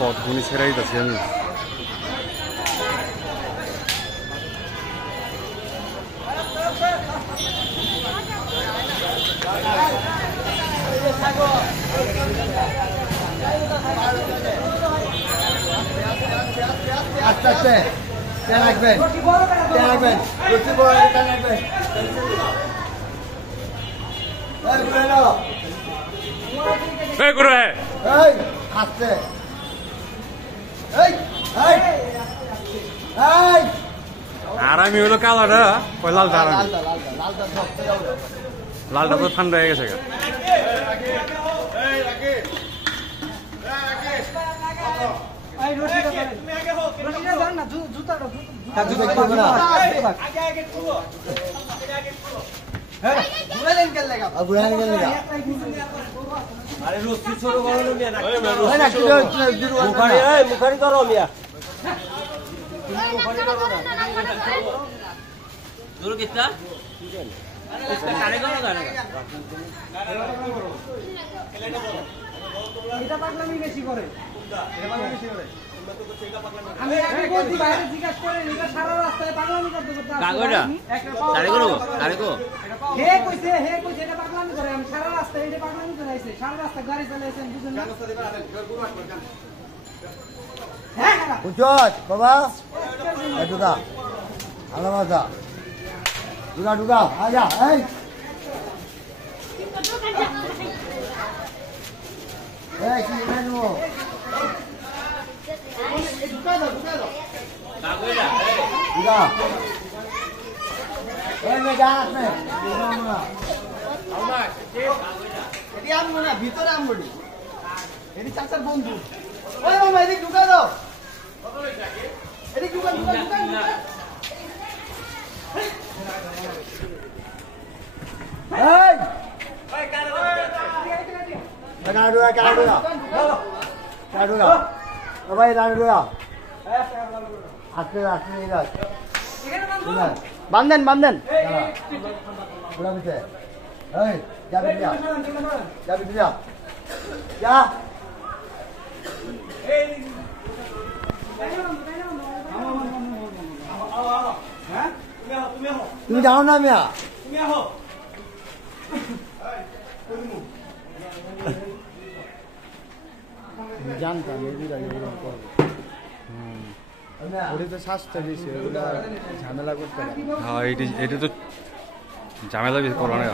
শটগুনি ছেড়াই যাচ্ছি আমি। আস্তে আস্তে ট্যান রাখবেন, ট্যান রাখবেন, রশি বড় ট্যান রাখবেন। এই গুরু হে এই আস্তে এই এই এই আর আমি হলো কালোটা ওই লালটা আর আমি লালটা লালটা লালটা সবচেয়ে যাও লালটা তো ঠান্ডা হয়ে গেছে এই রশিটা ধরেন, রশিটা ধরেন না, জুতাটা আগে খুলো, হ্যাঁ ঘুরালেন কেন লাগা, ঘুরালেন কেন লাগা? আরে রশি ছোট বড় মিয়া না, ওই না কি মুখারি, এই মুখারি করো মিয়া, দূর কিতা इसका कारे करो गाना এটা পাগলামি বেশি করে, এটা পাগলামি বেশি করে। আমি আগে বলছি বাইরে জিজ্ঞাসা করে এটা সারা রাস্তায় পাগলামি করতে করতে কাগড়া কারে কো হে কইছে এটা পাগলামি করে, আমি সারা রাস্তায় এটা পাগলামি করে আইছে, সারা রাস্তা গাড়ি চালাইছেন বুঝেন না। হ্যাঁ বুঝছ বাবা এই ঢুকা আলাদা ঢুকা ঢুকা আজা এই এই কি মেনু কাগড়া ঢুকা এই মে গাছ মে আমার এটি আমগো না, ভিতরে আমগো এটি চাচার বন্ধু। ওই মামা এদিক ঢুকা দাও, এদিক ঢুকা ঢুকা ঢুকা এই কানা ঢুকা ভাই রানা ঢুকা আস্তে আস্তে যাস বান্ধেন বান্ধেন, পুরা মিশে এই যাবি যা যাবি যা যা তুমি যাও না মিয়া জানতাম ওটা তো স্বাস্থ্য বেশি, ওগুলা ঝামেলা করতে পারে। হ্যাঁ এটা তো ঝামেলা বেশি করো না।